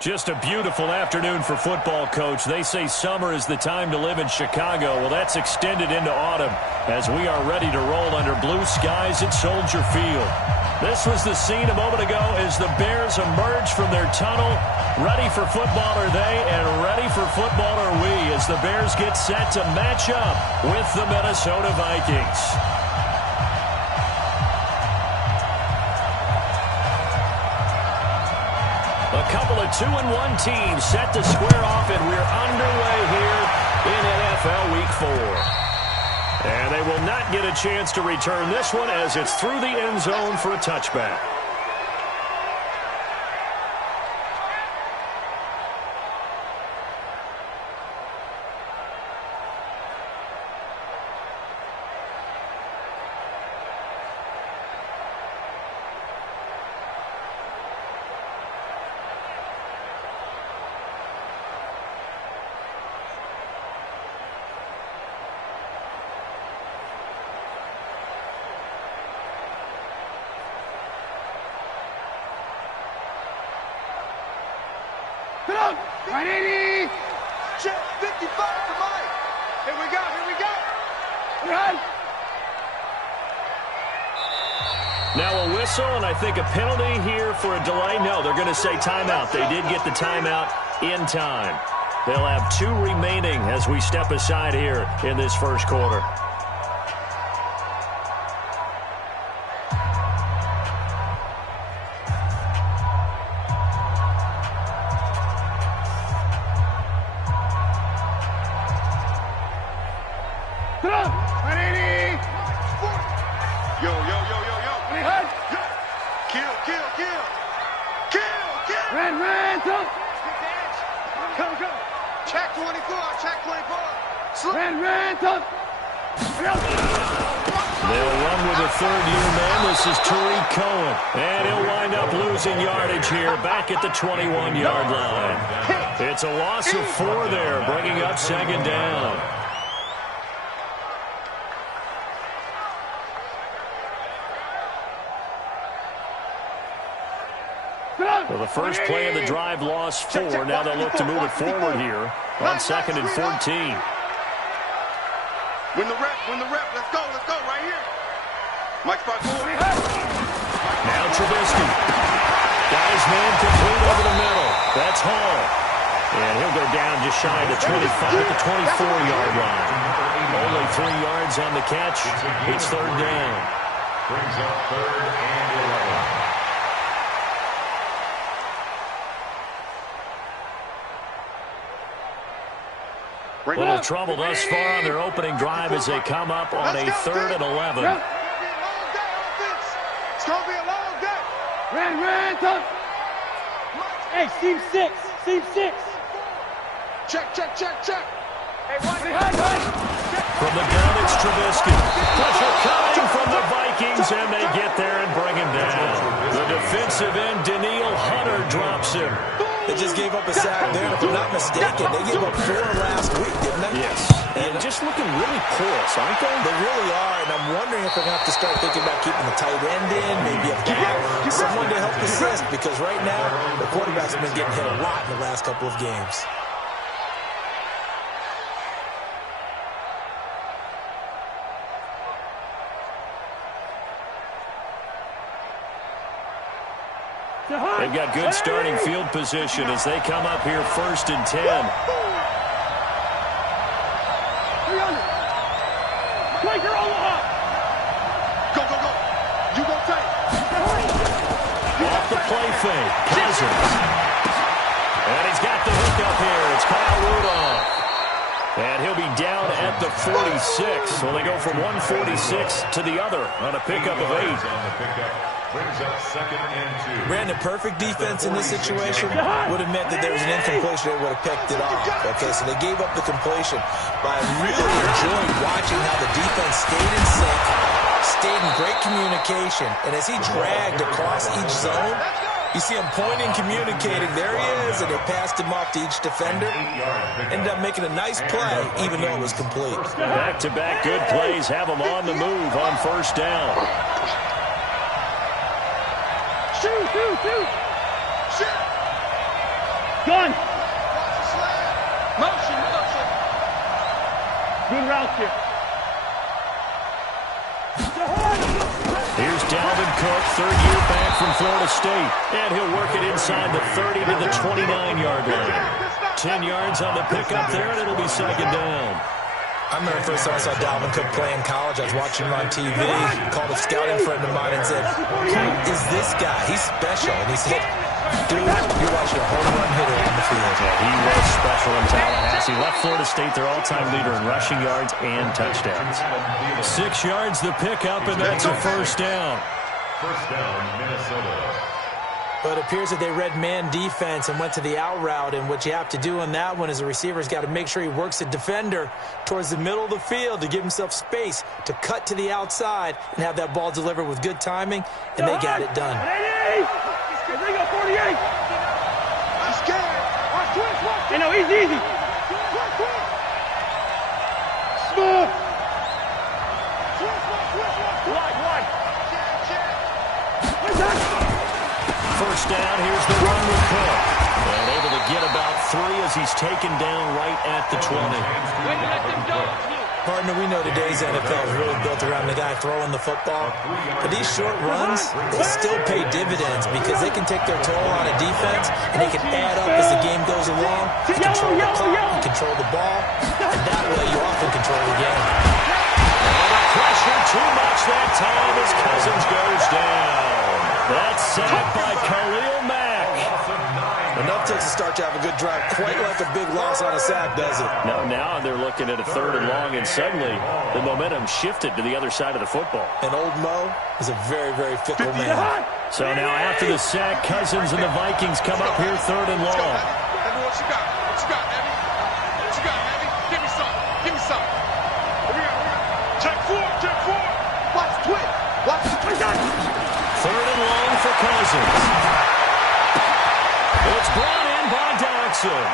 Just a beautiful afternoon for football, Coach. They say summer is the time to live in Chicago. Well, that's extended into autumn as we are ready to roll under blue skies at Soldier Field. This was the scene a moment ago as the Bears emerged from their tunnel. Ready for football are they, and ready for football are we as the Bears get set to match up with the Minnesota Vikings. A couple of 2-1 teams set to square off, and we're underway here in NFL Week 4. And they will not get a chance to return this one as it's through the end zone for a touchback. Right 80. Check 55 to Mike. Here we go. Run. Now a whistle, and I think a penalty here for a delay. No, they're going to say timeout. They did get the timeout in time. They'll have 2 remaining as we step aside here in this first quarter. Check 24. They'll run with a third-year man. This is Tariq Cohen. And he'll wind up losing yardage here back at the 21-yard line. It's a loss of 4 there, bringing up second down. Well, the first play of the drive lost 4. Now they'll look to move it forward here on 2nd and 14. Win the rep. Let's go right here. Mike's spot forward. Now Trubisky. Got his man complete over the middle. That's Hall. And he'll go down just shy of the 25 at the 24-yard line. Only 3 yards on the catch. It's third down. Brings up 3rd and 11. A little trouble thus far on their opening drive as they come up on a 3rd and 11. It's going to be a long day. Ran. Hey, seam 6. Check. Hey, one behind. From the gun, it's Trubisky. Pressure coming from the Vikings, and they get there and bring him down. The defensive end, Daniil Hunter, drops him. They just gave up a sack there. If I'm not mistaken, they gave up 4 last week, didn't they? Yes. And just looking really porous, aren't they? They really are, and I'm wondering if they're going to have to start thinking about keeping the tight end in, maybe a back, someone to help assist, because right now, the quarterback's been getting hit a lot in the last couple of games. They've got good starting field position as they come up here 1st and 10. Go. You go tight. Off the play fake. Cousins. And he's got the hook up here. It's Kyle Rudolph. And he'll be down at the 46. So they go from 146 to the other on a pickup of 8. Brings up 2nd and 2. Brandon, perfect defense in this situation would have meant that there was an incompletion. They would have picked it off. Okay, so they gave up the completion. But I really enjoyed watching how the defense stayed in sync, stayed in great communication. And as he dragged across each zone, you see him pointing, communicating. There he is, and they passed him off to each defender. Ended up making a nice play, even though it was complete. Back-to-back good plays have them on the move on 1st down. Shoot. Gun. Motion. Good route here. Here's Dalvin Cook, third year back from Florida State. And he'll work it inside the 30 to the 29-yard line. 10 yards on the pickup there, and it'll be second down. I remember the first time I saw Dalvin Cook play in college. I was watching him on TV. Called a scouting friend of mine and said, "Who is this guy? He's special." And he said, "Dude, you're watching a home run hitter on the field." Yeah, he was special in Tallahassee. Left Florida State their all-time leader in rushing yards and touchdowns. 6 yards the pickup, and that's a first down. First down, Minnesota. But it appears that they read man defense and went to the out route, and what you have to do on that one is the receiver's got to make sure he works the defender towards the middle of the field to give himself space to cut to the outside and have that ball delivered with good timing, and they got it done. They got 48. I'm scared. Watch twist, watch. Hey, no, he's easy. Smooth. Wide. Where's that? First down, here's the run with Cook. And able to get about 3 as he's taken down right at the 20. When you let them go. Partner, we know today's NFL is really built around the guy throwing the football. But these short runs, they still pay dividends because they can take their toll on a defense and they can add up as the game goes along. You control the clock, you control the ball, and that way you often control the game. And the pressure too much that time as Cousins goes down. That's sacked by Khalil Mack. Enough takes a start to have a good drive, quite like a big loss on a sack, does it? No, now they're looking at a 3rd and long, and suddenly the momentum shifted to the other side of the football. And old Mo is a very, very fickle man. So now after the sack, Cousins and the Vikings come up here 3rd and long. Evan, what you got? What you got, Evan? What you got, Evan? Give me some. Give me some. Here we go. Check 4. Watch twist. Watch the twist. 3rd and long for Cousins. It's brought in by Jackson.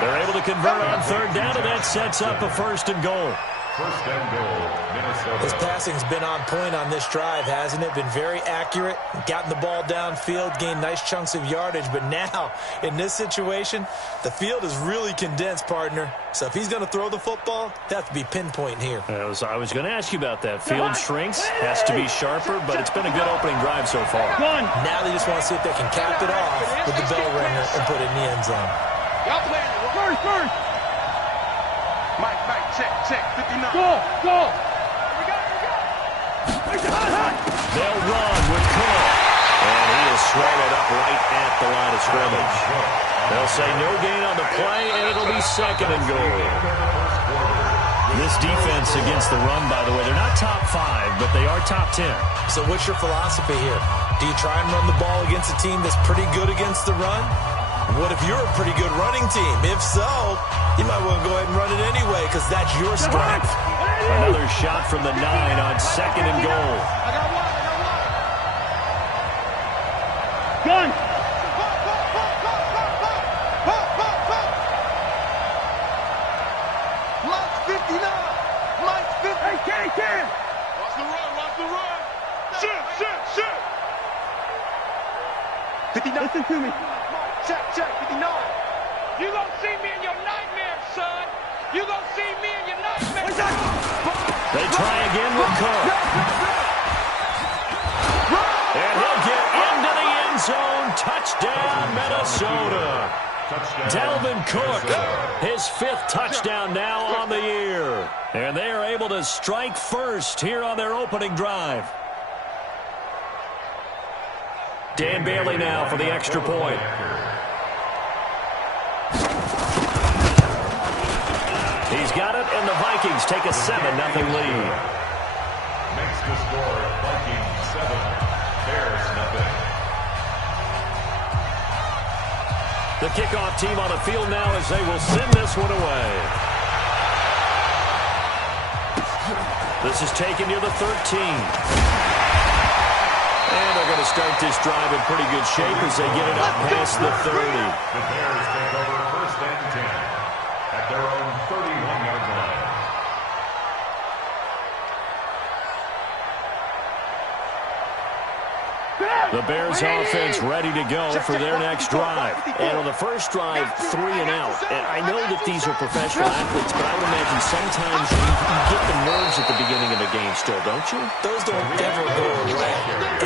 They're able to convert on 3rd down, and that sets up a 1st and goal. First and goal, Minnesota. His passing's been on point on this drive, hasn't it? Been very accurate, gotten the ball downfield, gained nice chunks of yardage. But now, in this situation, the field is really condensed, partner. So if he's going to throw the football, that has to be pinpoint here. I was going to ask you about that. Field shrinks, has to be sharper, but it's been a good opening drive so far. Now they just want to see if they can cap it off with the bell ringer and put it in the end zone. Y'all playing first. Mike, check, 59. Go. Here we go. They'll run with Cook. And he is swallowed up right at the line of scrimmage. They'll say no gain on the play, and it'll be 2nd and goal. This defense against the run, by the way, they're not top 5, but they are top 10. So what's your philosophy here? Do you try and run the ball against a team that's pretty good against the run? What if you're a pretty good running team? If so, you might want to go ahead and run it anyway because that's your strength. Another shot from the 9 on 2nd and goal. I got one. Gun. Mike's 59. Mike's 50. Hey, Ken. Watch the run. Shoot. 59. Listen to me. Check, 59. You gonna see me in your nightmares, son. You gonna see me in your nightmares. They try again with Cook. And he'll get into the end zone. Touchdown, Minnesota. Dalvin Cook, his 5th touchdown now on the year. And they are able to strike first here on their opening drive. Dan Bailey now for the extra point. He's got it, and the Vikings take a 7-0 lead. Makes the score Vikings 7, Bears 0. The kickoff team on the field now as they will send this one away. This is taken near the 13. And they're going to start this drive in pretty good shape as they get it up past the 30. The Bears take over 1st and 10 at their own 31-yard line. Go! The Bears offense ready to go for their next drive. And on the first drive, 3 and out. And I know that these are professional athletes, but I would imagine sometimes you get the nerves at the beginning of a game still, don't you? Those don't ever go away.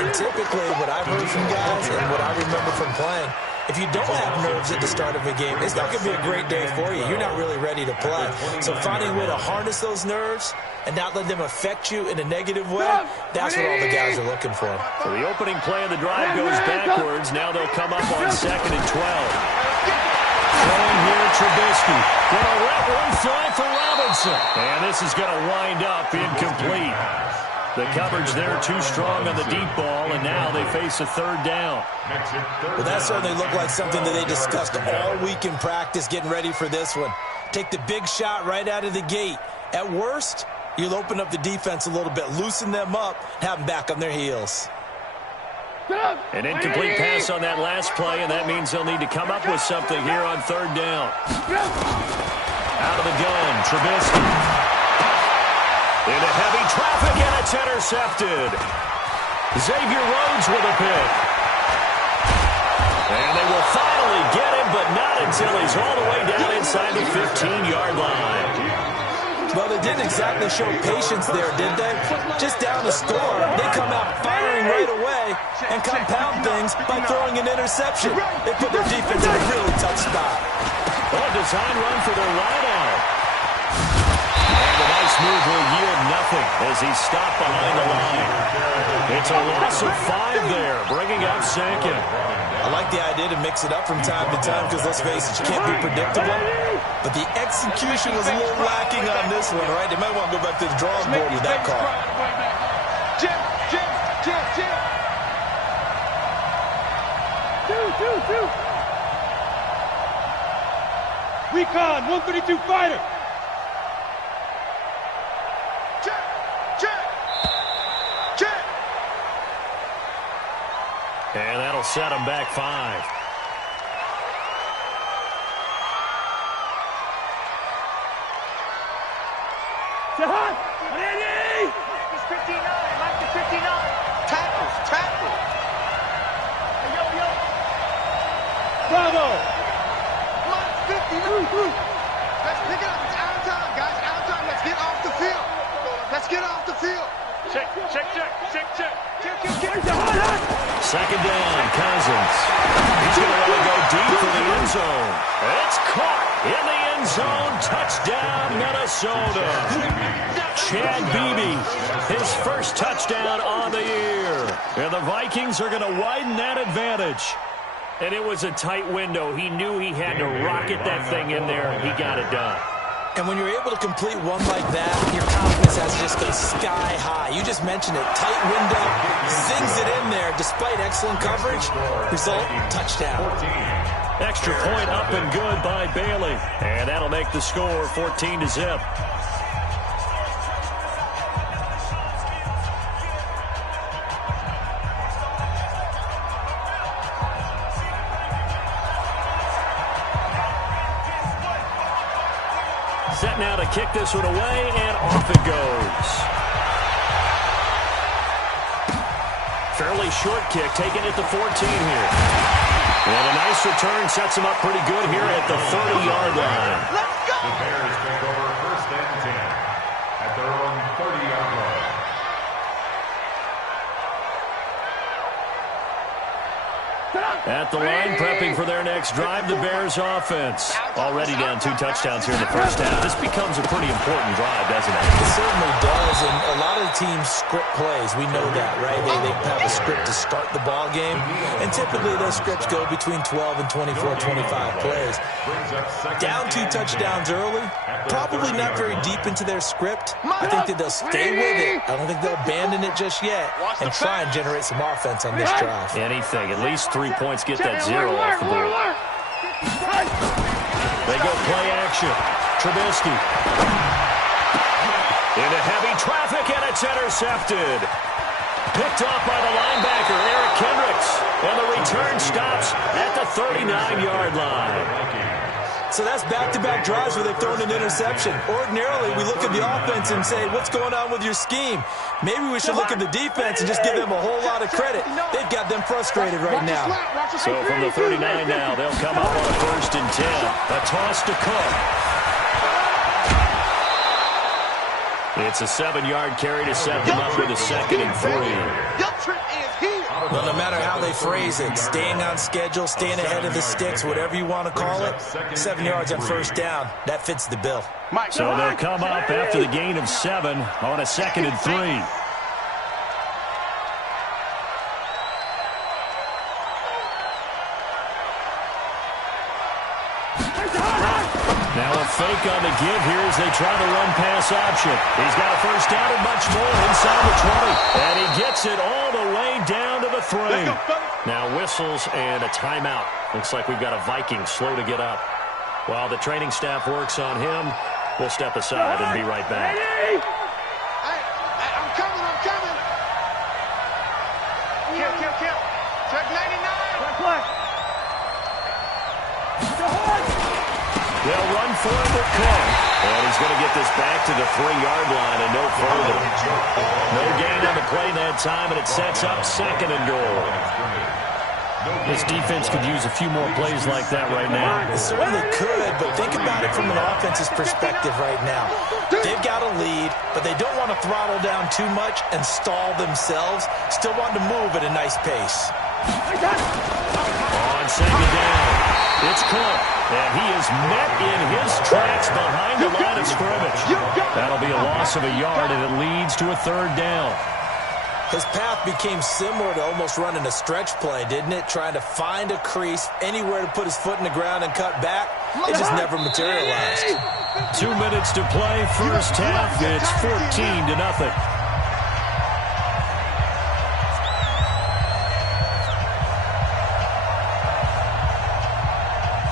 And typically, what I've heard from guys and what I remember from playing, if you don't have nerves at the start of a game, it's not going to be a great day for you. You're not really ready to play. So finding a way to harness those nerves and not let them affect you in a negative way, that's what all the guys are looking for. So the opening play of the drive goes backwards. Now they'll come up on 2nd and 12. Throwing here, Trubisky. Going to let one fly for Robinson. And this is going to wind up incomplete. The coverage there too strong on the deep ball, and now they face a 3rd down. Well, that certainly looked like something that they discussed all week in practice getting ready for this one. Take the big shot right out of the gate. At worst, you'll open up the defense a little bit, loosen them up, have them back on their heels. An incomplete pass on that last play, and that means they'll need to come up with something here on 3rd down. Out of the gun, Trubisky. Into heavy traffic, and it's intercepted. Xavier Rhodes with a pick. And they will finally get him, but not until he's all the way down inside the 15-yard line. Well, they didn't exactly show patience there, did they? Just down the score, they come out firing right away and compound things by throwing an interception. They put their defense in a really tough spot. Well, a design run for their wideout. And the nice move will yield nothing as he's stopped behind the line. It's a loss of 5 there, bringing up 2nd. I like the idea to mix it up from time to time because, let's face it, you can't be predictable. But the execution was a little lacking on this one, right? They might want to go back to the drawing board with that call. Jim. Two. Recon, 132 fighter. Check. And that'll set him back 5. Jahan, ready? It's 59, Mike the 59. Tackle. Yo. Bravo. Mike 59. Let's pick it up. It's out of time, guys. Out of time. Let's get off the field. Check. 2nd down, Cousins. He's going to let it go deep for the end zone. It's caught in the end zone. Touchdown, Minnesota. Chad Beebe, his first touchdown on the year. And the Vikings are going to widen that advantage. And it was a tight window. He knew he had to rocket that thing in there, and he got it done. And when you're able to complete one like that, your confidence has just gone sky high. You just mentioned it. Tight window, zings it in there despite excellent coverage. Result, touchdown. Extra point up and good by Bailey. And that'll make the score 14-0. Set now to kick this one away, and off it goes. Fairly short kick, taken at the 14 here. And a nice return sets him up pretty good here at the 30-yard line. Let's go. The Bears take over 1st and 10 at their own 30-yard line. At the line, prepping for their next drive, the Bears offense. Already down 2 touchdowns here in the first half. This becomes a pretty important drive, doesn't it? It certainly does, and a lot of the teams script plays. We know that, right? They have a script to start the ball game, and typically those scripts go between 12 and 24, 25 plays. Down 2 touchdowns early, probably not very deep into their script. I think that they'll stay with it. I don't think they'll abandon it just yet and try and generate some offense on this drive. Anything, at least 3 points, get that 0 off the board. They go play action. Trubisky. Into heavy traffic, and it's intercepted. Picked off by the linebacker, Eric Kendricks. And the return stops at the 39-yard line. So that's back-to-back drives where they've thrown an interception. Ordinarily, we look at the offense and say, what's going on with your scheme? Maybe we should look at the defense and just give them a whole lot of credit. They've got them frustrated right now. So from the 39 now, they'll come up on a 1st and 10. A toss to Cook. It's a 7-yard carry to set them up with a 2nd and 3. Well, no matter how they phrase it, staying on schedule, staying ahead of the sticks, whatever you want to call it, 7 yards on 1st down, that fits the bill. So they'll come up after the gain of 7 on a 2nd and 3. Now a fake on the give here as they try the run-pass option. He's got a 1st down and much more inside the 20. And he gets it all the way down to the 3. Now whistles and a timeout. Looks like we've got a Viking slow to get up. While the training staff works on him, we'll step aside and be right back. Hey, I'm coming. Kill. Check 99. They'll run for him with Cook. And he's going to get this back to the 3-yard line and no further. No gain on the play that time, and it sets up 2nd and goal. This defense could use a few more plays like that right now. It certainly could, but think about it from an offense's perspective right now. They've got a lead, but they don't want to throttle down too much and stall themselves. Still want to move at a nice pace. On 2nd down, it's Cook, and he is met in his tracks behind the line of scrimmage. That'll be a loss of a yard, and it leads to a 3rd down. His path became similar to almost running a stretch play, didn't it? Trying to find a crease, anywhere to put his foot in the ground and cut back. It just never materialized. 2 minutes to play, 1st half. It's 14-0.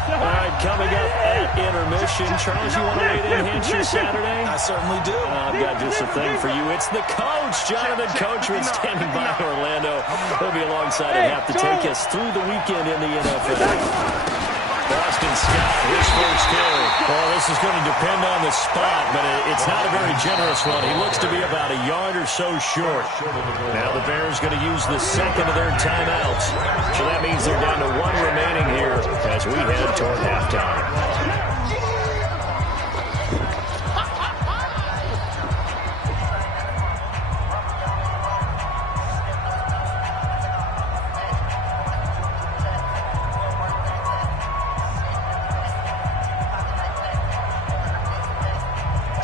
All right, coming up at intermission. Charles, you want to wait in Hampshire Saturday? I certainly do. I've got just a thing for you. It's the coach, Jonathan Coachman, standing by Orlando. He'll be alongside and have to take us through the weekend in the NFL. Boston Scott, his 1st carry. Well, this is going to depend on the spot, but it's not a very generous one. He looks to be about a yard or so short. Now the Bears going to use the 2nd of their timeouts. So that means they're down to 1 remaining here as we head toward halftime.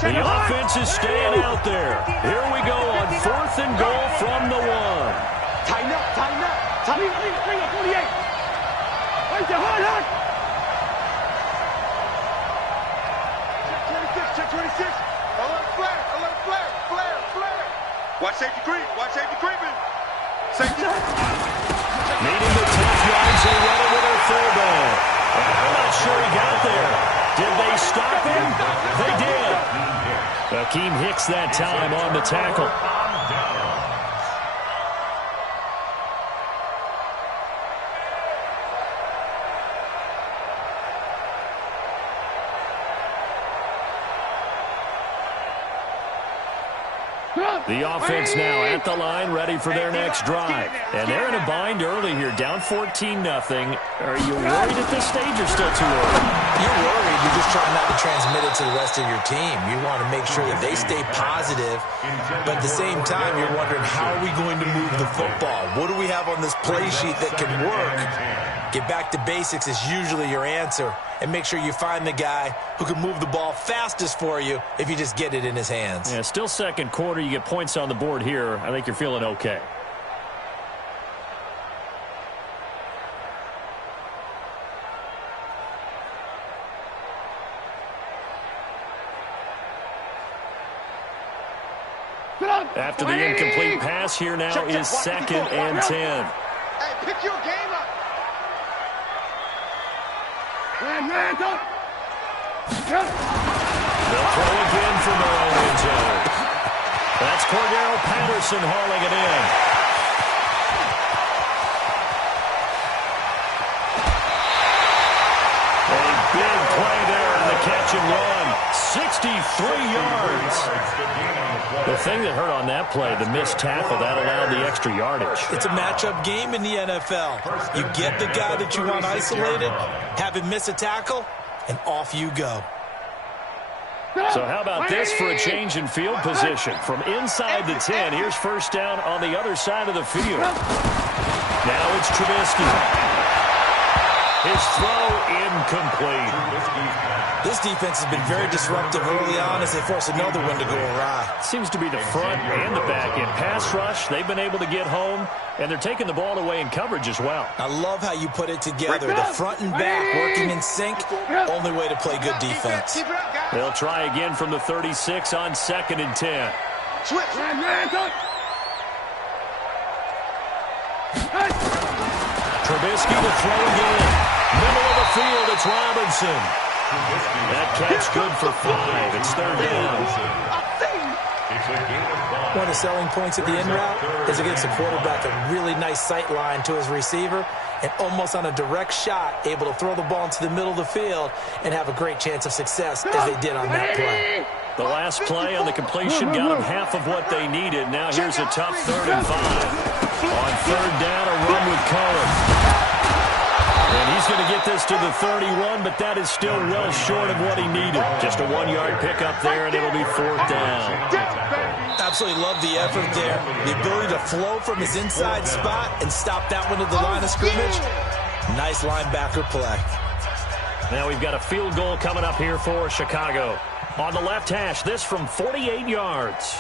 The offense is staying out there. Here we go on 4th and goal from the 1. Tighten up. Bring up 48. Right there, hard. Check 26. Alert flare. Watch safety creeping. Safety. Needing the 10 yards, they run it with their fullback. I'm not sure he got there. Did they stop him? They did. Akeem Hicks that time on the tackle. The offense now at the line, ready for their next drive. And they're in a bind early here, down 14-0. Are you worried at this stage or still too early? You're worried. You're just trying not to transmit it to the rest of your team. You want to make sure that they stay positive, but at the same time, you're wondering, how are we going to move the football? What do we have on this play sheet that can work? Get back to basics is usually your answer, and make sure you find the guy who can move the ball fastest for you if you just get it in his hands. Yeah, still 2nd quarter. You get points on the board here. I think you're feeling okay. After the incomplete pass, here now is 2nd and 10. Hey, pick your game up. They'll throw again from their own end zone. That's Cordero Patterson hauling it in. A big play 63 yards. The thing that hurt on that play, the missed tackle, that allowed the extra yardage. It's a matchup game in the NFL. You get the guy that you want isolated, have him miss a tackle, and off you go. So how about this for a change in field position? From inside the 10, here's first down on the other side of the field. Now it's Trubisky. His throw incomplete. This defense has been very disruptive early on as they force another one to go awry. Seems to be the front and the back end. Pass rush, they've been able to get home, and they're taking the ball away in coverage as well. I love how you put it together. The front and back working in sync, only way to play good defense. They'll try again from the 36 on 2nd and 10. Switch. Trubisky to throw again. Middle of the field, it's Robinson. That catch good for 5. It's 3rd down. One of the selling points of the in route is it gives the quarterback a really nice sight line to his receiver and almost on a direct shot able to throw the ball into the middle of the field and have a great chance of success as they did on that play. The last play on the completion got them half of what they needed. Now here's a tough 3rd and 5. On 3rd down, a run with Cohen. And he's going to get this to the 31, but that is still well short of what he needed. Just a 1-yard pickup there, and it'll be 4th down. Absolutely love the effort there. The ability to flow from his inside spot and stop that one at the line of scrimmage. Nice linebacker play. Now we've got a field goal coming up here for Chicago. On the left hash, this from 48 yards.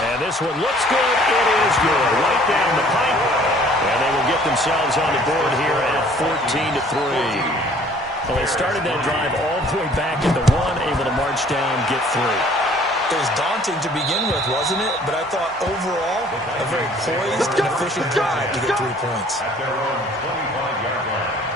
And this one looks good. It is good. Right down the pipe. And they will get themselves on the board here at 14-3. Well, they started that drive all the way back at the 1, able to march down, get 3. It was daunting to begin with, wasn't it? But I thought overall, a very poised and efficient drive to get 3 points. At their own 25-yard line.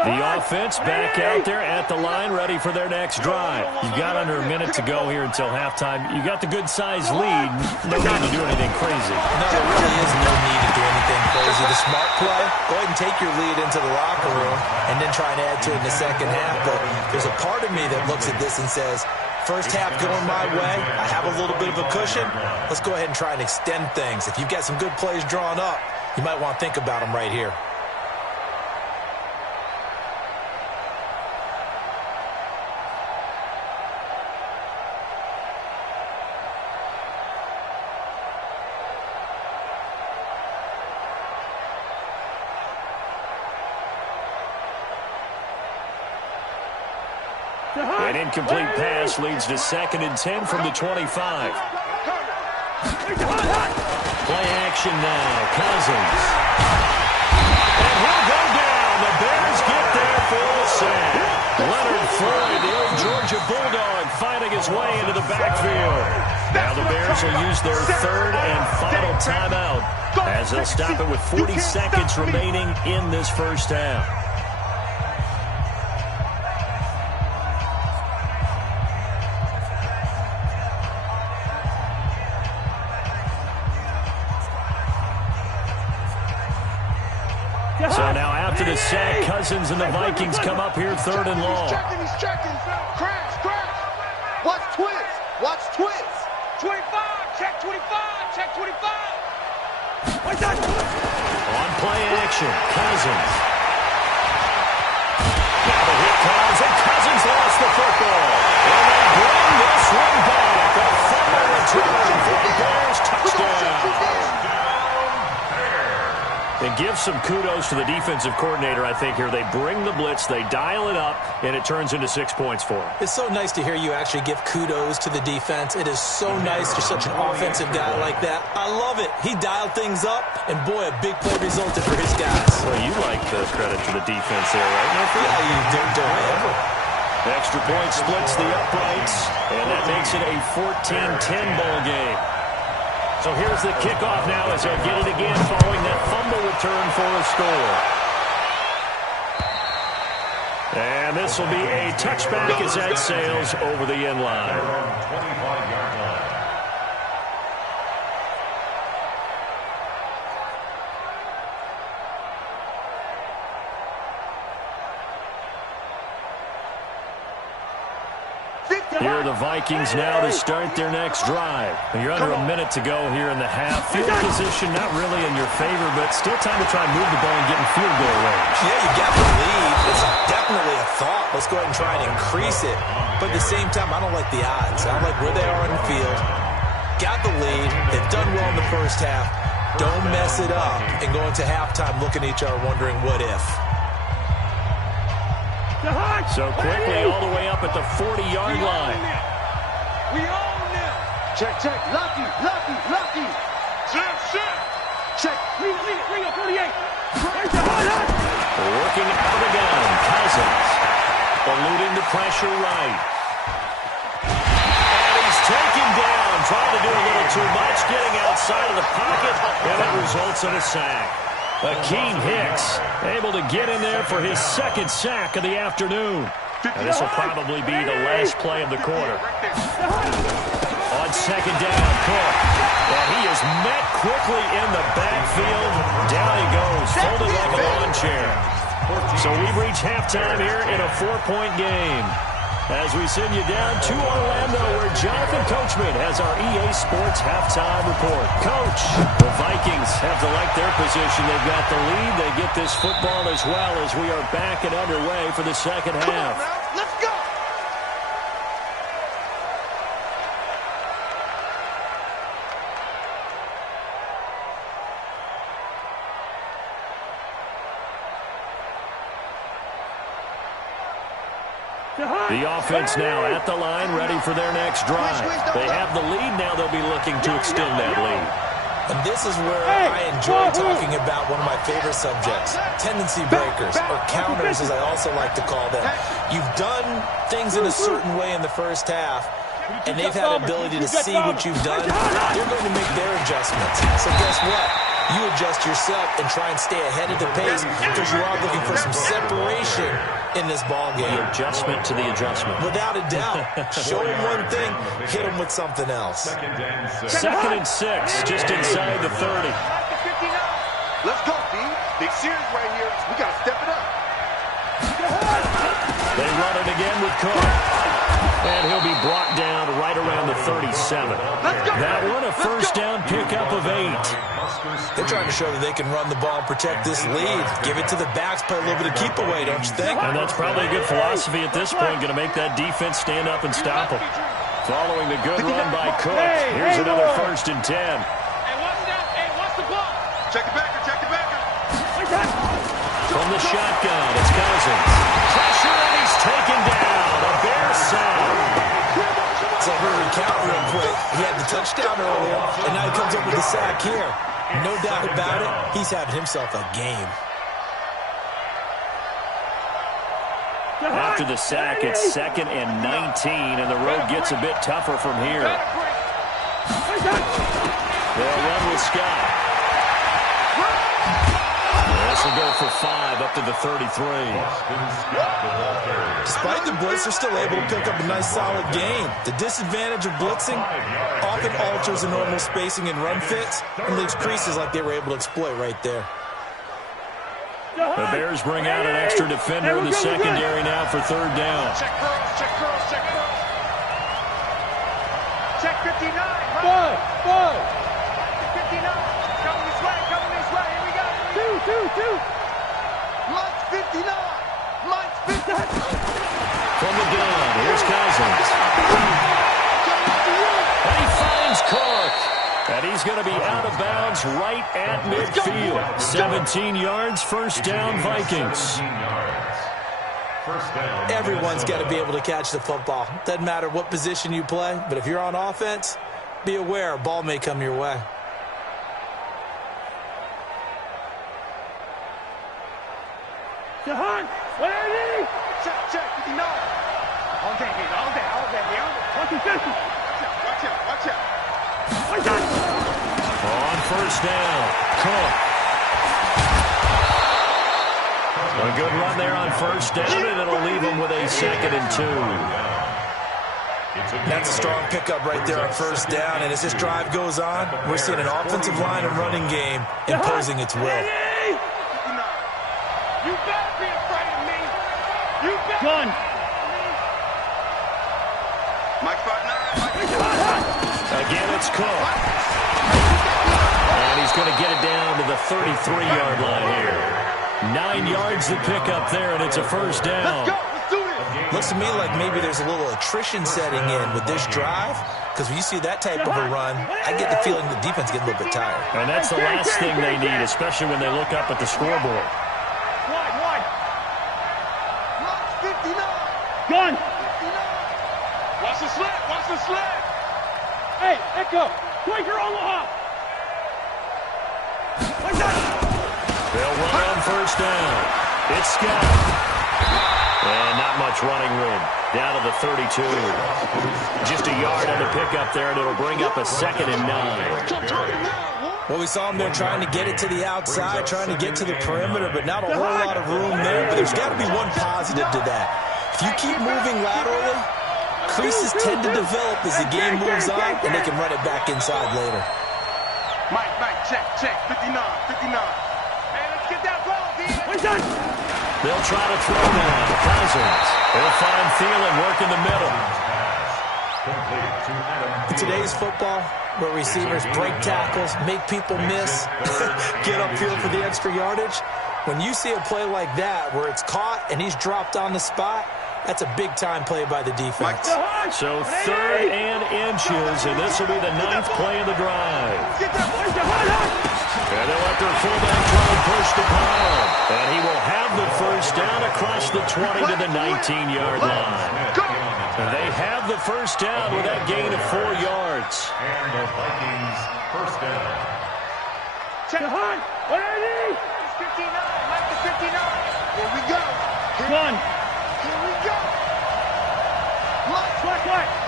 The offense back out there at the line, ready for their next drive. You've got under a minute to go here until halftime. You got the good-sized lead. No need to do anything crazy. No, there really is no need to do anything crazy. The smart play, go ahead and take your lead into the locker room and then try and add to it in the second half. But there's a part of me that looks at this and says, first half going my way, I have a little bit of a cushion. Let's go ahead and try and extend things. If you've got some good plays drawn up, you might want to think about them right here. An incomplete pass leads to 2nd and 10 from the 25. Play action now. Cousins. And he'll go down. The Bears get there for the sack. Leonard Floyd, the old Georgia Bulldog, finding his way into the backfield. Now the Bears will use their 3rd and final timeout as they'll stop it with 40 seconds remaining in this first half. So now after the sack, Cousins and the Vikings come up here 3rd and long. He's checking. Crash. Watch twist. 25, check 25, check 25. On play action, Cousins. Now the hit comes, and Cousins lost the football. And they bring this one back. A fumble return for the Bears. Touchdown. And give some kudos to the defensive coordinator, I think, here. They bring the blitz, they dial it up, and it turns into 6 points for them. It's so nice to hear you actually give kudos to the defense. It is so nice you're such an offensive guy like that. I love it. He dialed things up, and boy, a big play resulted for his guys. Well, you like the credit to the defense there, right, Murphy? Yeah, you don't ever. Extra point splits the uprights, and that makes it a 14-10 ball game. So here's the kickoff now as they'll get it again following that fumble return for a score. And this will be a touchback as that sails over the end line. 25-yard line. Here are the Vikings now to start their next drive. You're under a minute to go here in the half. Field position not really in your favor, but still time to try and move the ball and get in field goal range. Yeah, you got the lead. It's definitely a thought. Let's go ahead and try and increase it. But at the same time, I don't like the odds. I don't like where they are on the field. Got the lead. They've done well in the first half. Don't mess it up and go into halftime looking at each other wondering what if. So quickly all the way up at the 40-yard line. We own them. Check. Lucky. Check. Lead up 48. Working out of the gun. Cousins. Eluding the pressure right. And he's taken down. Trying to do a little too much. Getting outside of the pocket. And it results in a sack. Akeem Hicks able to get in there for his second sack of the afternoon. And this will probably be the last play of the quarter. On second down, Cook. And he is met quickly in the backfield. Down he goes, folded like a lawn chair. So we've reached halftime here in a 4-point game. As we send you down to Orlando, where Jonathan Coachman has our EA Sports halftime report. Coach, the Vikings have to like their position. They've got the lead. They get this football as well as we are back and underway for the second half. Let's go. The offense now at the line, ready for their next drive. They have the lead. Now they'll be looking to extend that lead. And this is where I enjoy talking about one of my favorite subjects, tendency breakers, or counters as I also like to call them. You've done things in a certain way in the first half, and they've had the ability to see what you've done. They're going to make their adjustments. So guess what? You adjust yourself and try and stay ahead of the pace because you are looking for some separation in this ball game. The adjustment to the adjustment. Without a doubt. Show them one thing, hit them with something else. Second and 6, just inside the 30. Let's go, D. Big series right here. We got to step it up. They run it again with Cook. And he'll be brought down right around the 37. That one, a first down pickup of 8. They're trying to show that they can run the ball and protect this lead. Give it to the backs, play a little bit of keep away, don't you think? And that's probably a good philosophy at this point, going to make that defense stand up and stop them. Following the good run by Cook, here's another first and 10. Hey, what's the ball? Check the backer. From the shotgun, it's Cousins. Pressure, and he's taken down. A Bear sack. So we'll recount real quick. He had the touchdown earlier, and now he comes up with the sack here. No doubt about it, he's having himself a game. After the sack, it's 2nd and 19, and the road gets a bit tougher from here. They'll run with Scott. This will go for 5 up to the 33. Despite the blitz, they're still able to pick up a nice solid gain. The disadvantage of blitzing often alters the normal spacing and run fits and leaves creases like they were able to exploit right there. The Bears bring out an extra defender in the secondary now for 3rd down. Check curls. Check 59. Ball. 59. Coming this way. Here we go. Two. Mike's 59. From the gun, here's Cousins. And he finds Cook. And he's going to be out of bounds right at midfield. 17 yards, first down, Vikings. Everyone's got to be able to catch the football. Doesn't matter what position you play, but if you're on offense, be aware a ball may come your way. Jahan, where are you? Check 59. All day. 2050. Watch out. On first down, Cook. A good run there on first down, and it'll leave them with a 2nd and 2. That's a strong pickup right there on first down, and as this drive goes on, we're seeing an offensive line and running game imposing its will. You better be afraid of me. You better. Gun. Mike 5'9". Again, it's Cook. And he's going to get it down to the 33-yard line here. 9 yards to pick up there, and it's a first down. Looks to me like maybe there's a little attrition setting in with this drive, because when you see that type of a run, I get the feeling the defense getting a little bit tired. And that's the last thing they need, especially when they look up at the scoreboard. Gun. Watch the slant. Watch the slant. Hey, Echo. Quaker Omaha. They'll run on first down. It's Scott. And not much running room. Down to the 32. Just a yard on the pickup there, and it'll bring up a 2nd and 9. Well, we saw him there trying to get it to the outside, trying to get to the perimeter, but not a whole lot of room there. But there's got to be one positive to that. If you keep moving laterally, creases tend to develop as the game moves on, and they can run it back inside later. Mike, check. 59. Hey, let's get that ball, D. They'll try to throw now. Cousins. They'll find Thielen working the middle. In today's football, where receivers break tackles, make people miss, get upfield for the extra yardage, when you see a play like that where it's caught and he's dropped on the spot, that's a big-time play by the defense. So 3rd and inches, and this will be the 9th play of the drive. And they'll let their fullback try and push the pile. And he will have the first down across the 20 to the 19-yard line. And they have the first down with that gain of 4 yards. And the Vikings first down. Check the hunt. What do I need? It's 59. Mike the 59. Here we go. Gun. Here we go. What? Mike's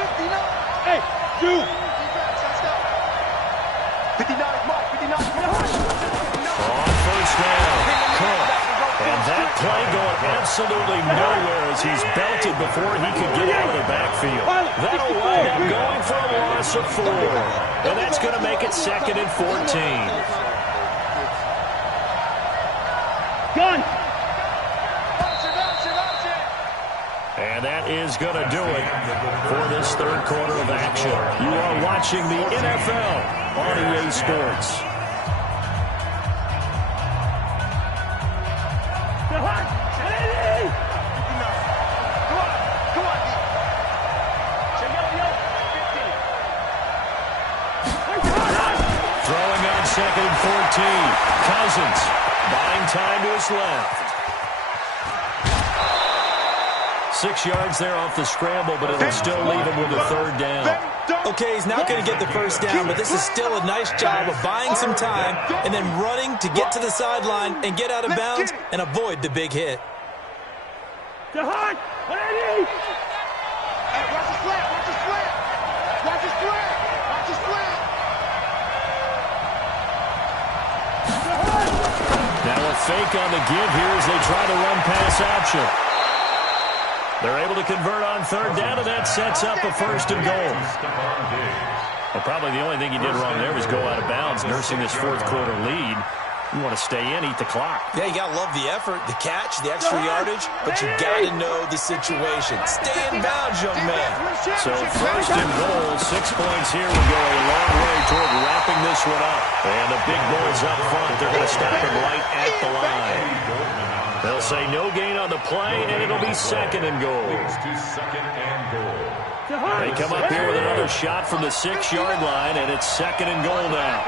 59. Hey, dude. Defense, let's go. 59, Mike. 59. On first down, Cook. And that play going absolutely nowhere as he's belted before he could get out of the backfield. That'll wind up going for a loss of 4. And that's going to make it 2nd and 14. Gun. And that is going to do it for this 3rd quarter of action. You are watching the NFL on EA Sports. Throwing on 2nd and 14. Cousins buying time to his left. 6 yards there off the scramble, but it'll still leave him with a 3rd down. Okay, he's not going to get the first down, but this is still a nice job of buying some time and then running to get to the sideline and get out of bounds and avoid the big hit. Jahan, what do I need? Hey, watch the slant. Now a fake on the give here as they try to run pass option. They're able to convert on 3rd down, and that sets up a 1st and goal. Well, probably the only thing he did wrong there was go out of bounds, nursing this 4th quarter lead. You want to stay in, eat the clock. Yeah, you got to love the effort, the catch, the extra yardage, but you got to know the situation. Stay in bounds, young man. So 1st and goal, 6 points here will go a long way toward wrapping this one up. And the big boys up front, they're going to stop him right at the line. They'll say no gain on the play, and it'll be 2nd and goal. They come up here with another shot from the 6-yard line, and it's 2nd and goal now.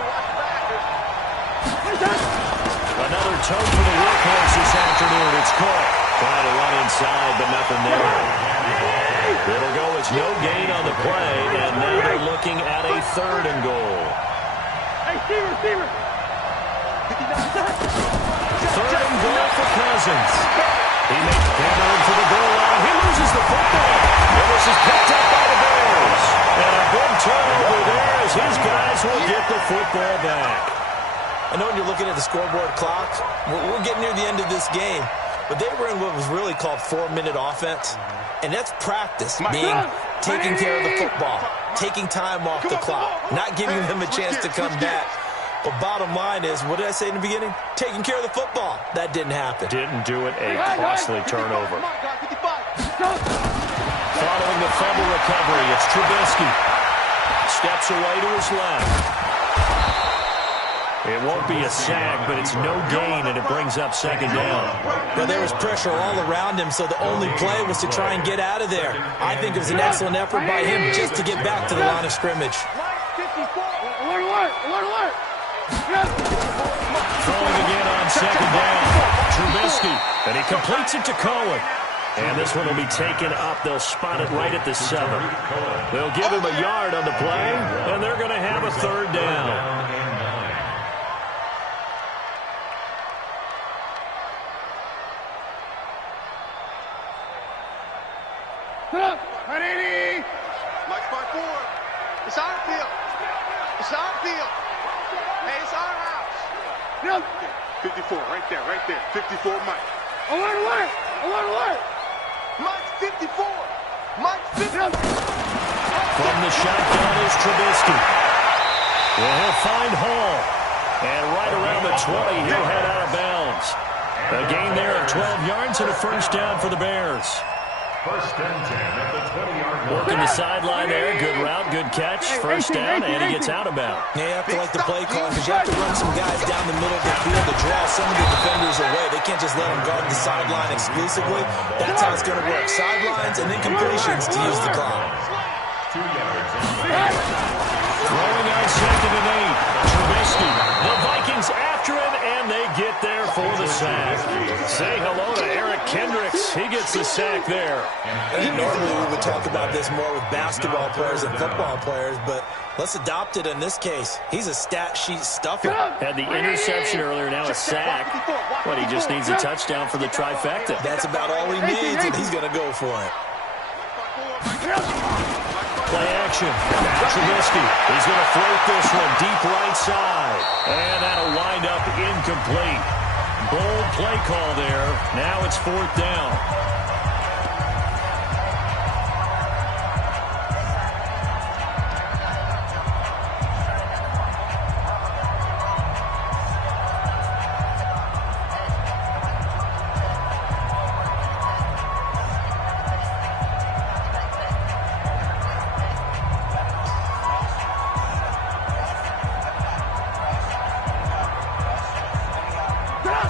Another toe for the workhorse this afternoon. It's Cook. Trying to run inside, but nothing there. It'll go as no gain on the play, and now they're looking at a 3rd and goal. Hey, receiver. 3rd and goal for Cousins. He makes the run for the goal line. He loses the football. And this is picked up by the Bears. And a big turnover there as his guys will get the football back. I know when you're looking at the scoreboard clock, we're getting near the end of this game, but they were in what was really called 4-minute offense, and that's practice, being taking care of the football, taking time off the clock, not giving them a chance to come back. But bottom line is, what did I say in the beginning? Taking care of the football. That didn't happen. Didn't do it. A costly turnover. Following the fumble recovery, it's Trubisky. Steps away to his left. It won't be a sack, but it's no gain, and it brings up second down. Well, there was pressure all around him, so the only play was to try and get out of there. I think it was an excellent effort by him just to get back to the line of scrimmage. Throwing again on second down. Trubisky, and he completes it to Cohen. And this one will be taken up. They'll spot it right at the 7. They'll give him a yard on the play, and they're going to have a third down. Mike 5-4. It's our field. It's our field. Hey, it's our house. 54, right there, right there. 54, Mike. Alert. Mike's 54. Mike's 54. From the shotgun is Trubisky. Well, he'll find Hall. And right around the 20, he'll head out of bounds. A gain there of 12 yards and a first down for the Bears. First and 10 at the 20-yard line. Working the sideline there. Good route, good catch. First down, and he gets out of bounds. Yeah, you have to like the play call because you have to run some guys down the middle of the field to draw some of the defenders away. They can't just let them guard the sideline exclusively. That's how it's going to work. Sidelines and then completions to use the clock. 2 yards. Throwing on second and 8. Trubisky. The Vikings after him, and they get there for the sack. Say hello to Eric Kendricks. He gets the sack there. Normally we would talk about this more with basketball players and football players, but let's adopt it in this case. He's a stat sheet stuffer. Had the interception earlier, now a sack. But he just needs a touchdown for the trifecta. That's about all he needs, and he's going to go for it. Play action. Now Trubisky. He's going to float this one deep right side. And that'll wind up incomplete. Bold play call there. Now it's 4th down.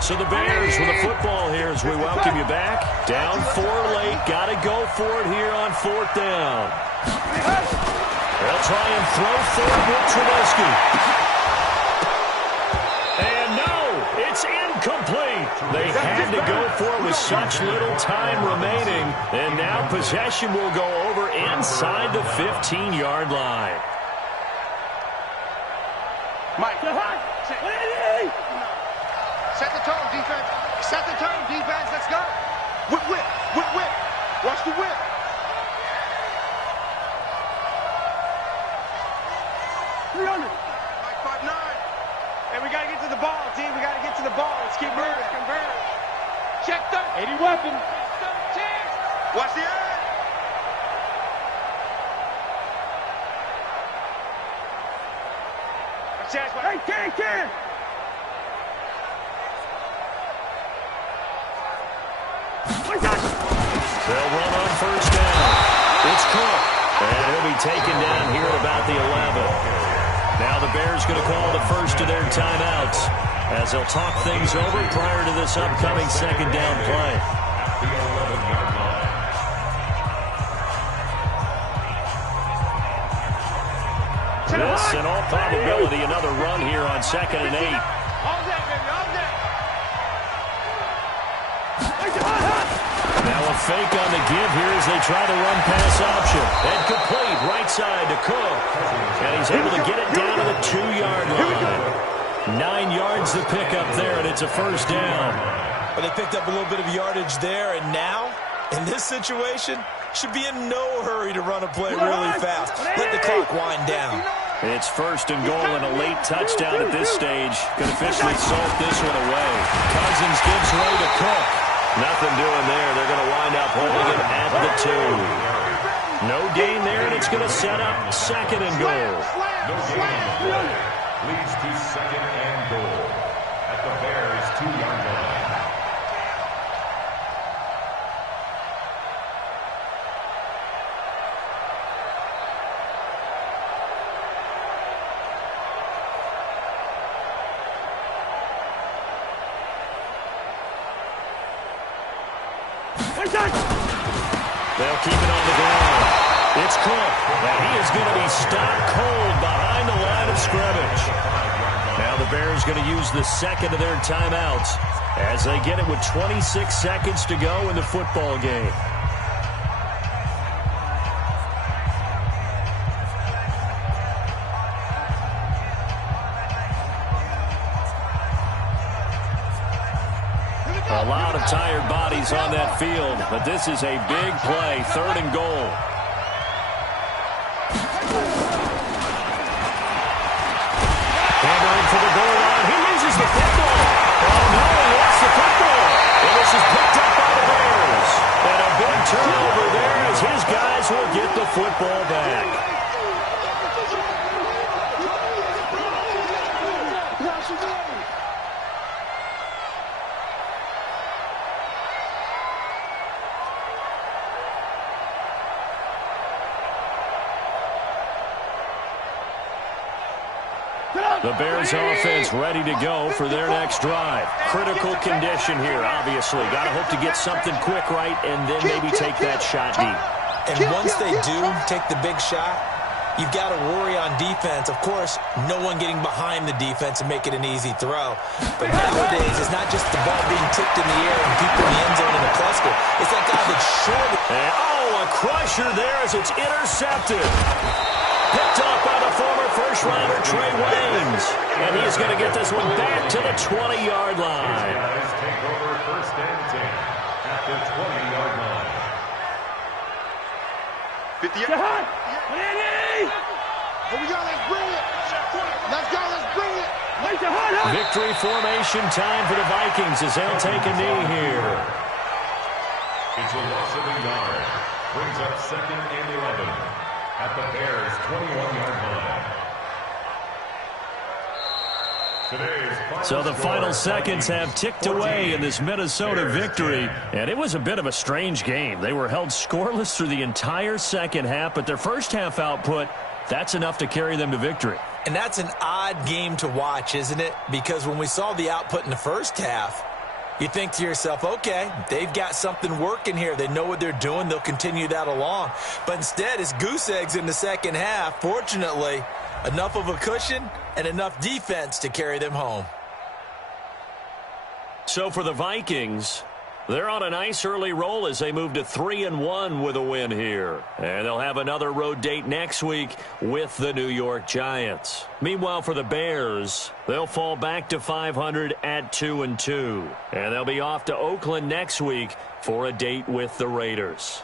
So the Bears with the football here as we welcome you back. Down 4 late. Got to go for it here on 4th down. They'll try and throw forward with Trubisky. And no, it's incomplete. They had to go for it with such little time remaining. And now possession will go over inside the 15-yard line. Mike. Set the tone, defense. Set the tone, defense. Let's go. Whip. Watch the whip. Mike 5-9. Hey, we got to get to the ball, team. We got to get to the ball. Let's keep moving. Convert. Check them. 80 weapon. Watch the end. Hey, can. They'll run on first down. It's Cook. And he'll be taken down here at about the 11. Now the Bears going to call the first of their timeouts as they'll talk things over prior to this upcoming second down play. The 11-yard line. This, in all probability, another run here on 2nd and 8. All day, baby, all day. Now a fake on the give here as they try to run pass option. And complete right side to Cook. And he's able to get it down to the 2-yard line. 9 yards to pick up there, and it's a first down. But they picked up a little bit of yardage there, and now, in this situation, should be in no hurry to run a play really fast. Let the clock wind down. It's first and goal and a late touchdown at this stage. Could officially salt this one away. Cousins gives way to Cook. Nothing doing there. They're going to wind up holding it at the 2. No gain there, and it's going to set up second and goal. No gain on the play. Leads to second and goal at the Bears' 2-yard line. They'll keep it on the ground. It's Cook, and he is going to be stopped cold behind the line of scrimmage. Now the Bears going to use the second of their timeouts as they get it with 26 seconds to go in the football game. A lot of tired bodies on that field, but this is a big play, third and goal. Hammering for the goal line. He loses the football. Oh, no, he lost the football. And this is picked up by the Bears. And a big turnover there as his guys will get the football back. The Bears offense ready to go for their next drive. Critical condition here, obviously. Got to hope to get something quick right and then maybe take that shot deep. And once they do take the big shot, you've got to worry on defense. Of course, no one getting behind the defense and make it an easy throw. But nowadays, it's not just the ball being tipped in the air and people in the end zone in a cluster. It's that guy that's short. And, a crusher there as it's intercepted. Picked up by the former first-rounder Trey Waynes. And he's going to get this one back to the 20-yard line. Guys take over first and 10 at the 20-yard line. 50 yards. Here we go, let's bring it. Let's go, let's bring it. Victory formation time for the Vikings as they'll take a knee here. It's a loss of a yard. Brings up second and 11 at the Bears' 21-yard line. So the final seconds have ticked away in this Minnesota victory, and it was a bit of a strange game. They were held scoreless through the entire second half, but their first half output, that's enough to carry them to victory. And that's an odd game to watch, isn't it? Because when we saw the output in the first half, you think to yourself, okay, they've got something working here. They know what they're doing. They'll continue that along. But instead, it's goose eggs in the second half. Fortunately, enough of a cushion and enough defense to carry them home. So for the Vikings, they're on a nice early roll as they move to 3-1 with a win here. And they'll have another road date next week with the New York Giants. Meanwhile, for the Bears, they'll fall back to 500 at 2-2. And they'll be off to Oakland next week for a date with the Raiders.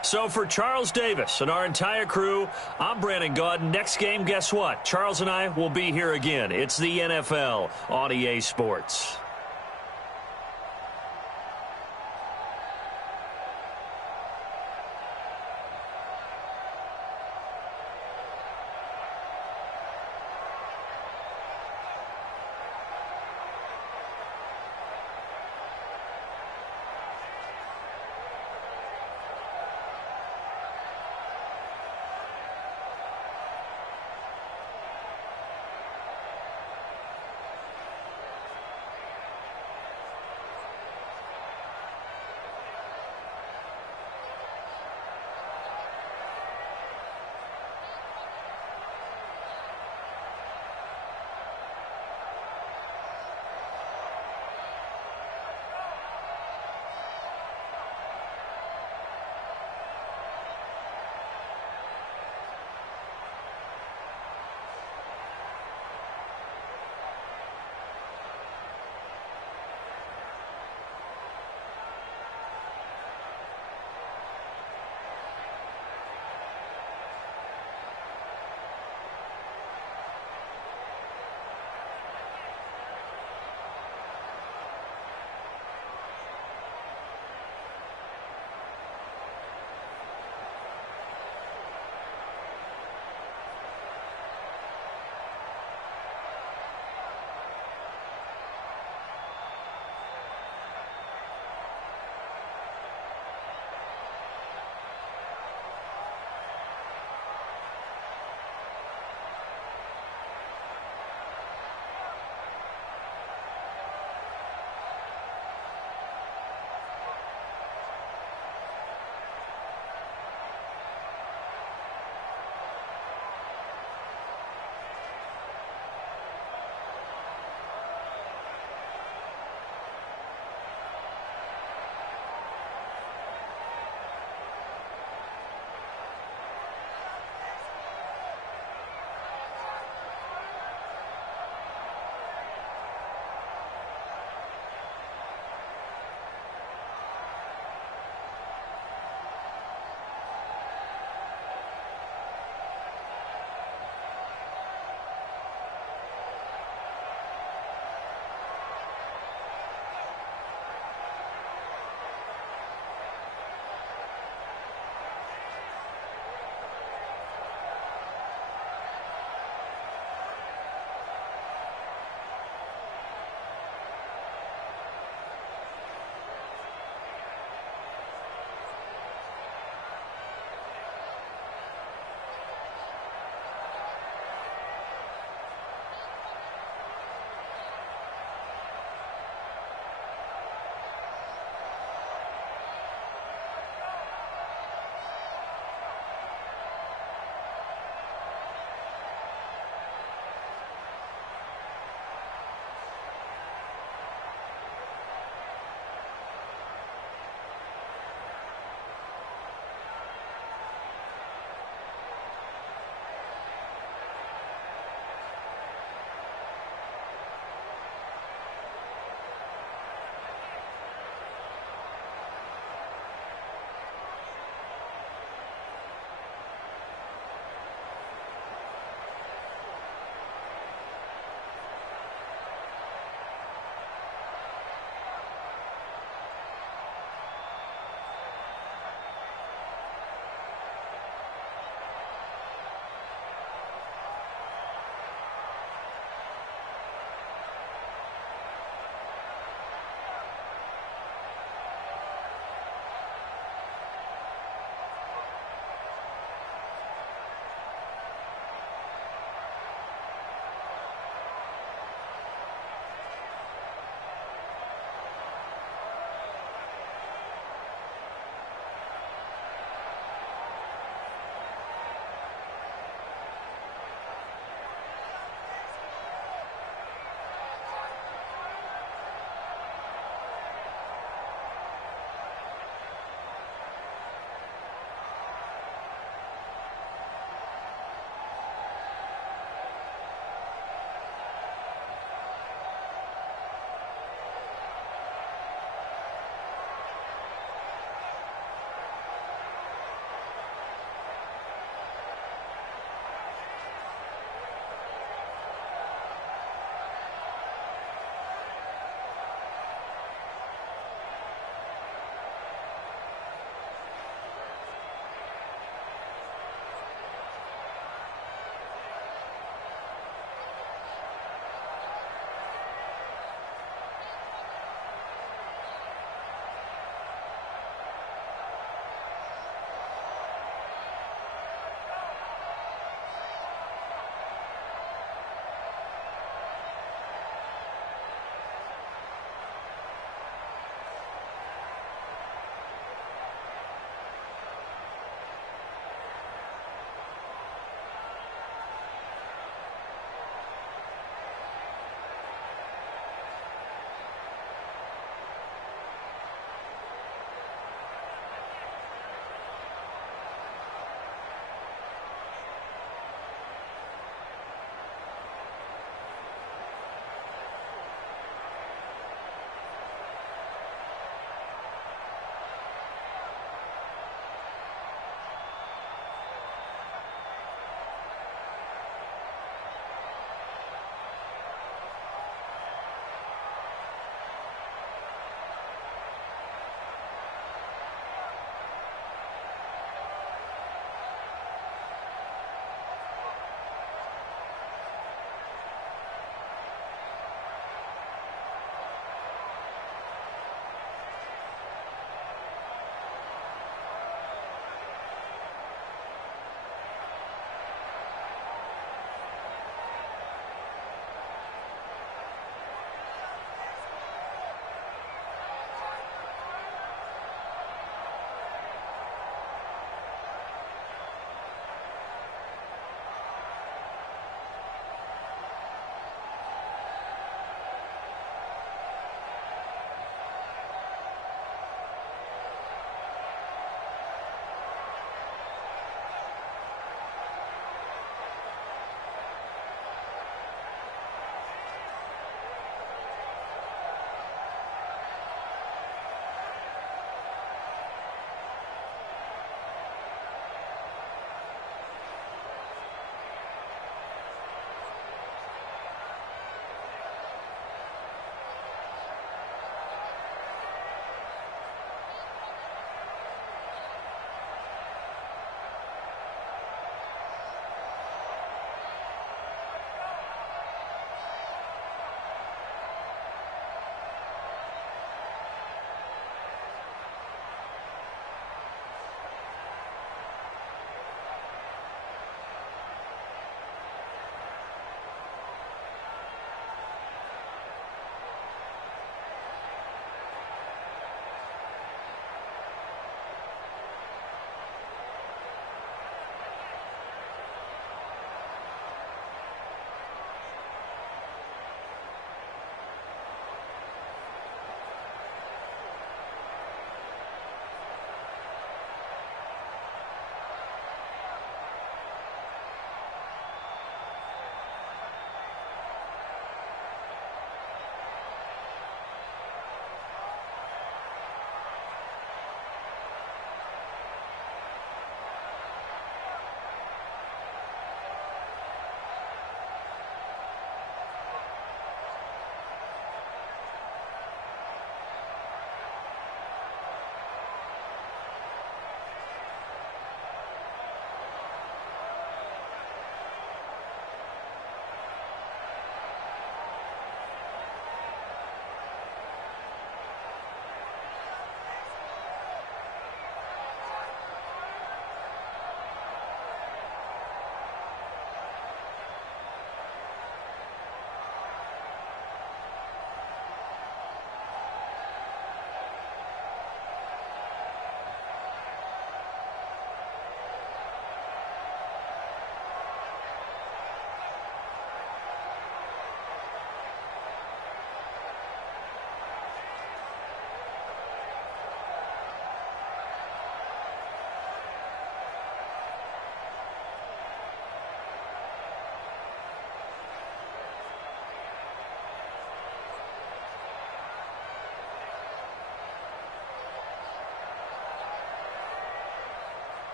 So for Charles Davis and our entire crew, I'm Brandon Gaudin. Next game, guess what? Charles and I will be here again. It's the NFL on EA Sports.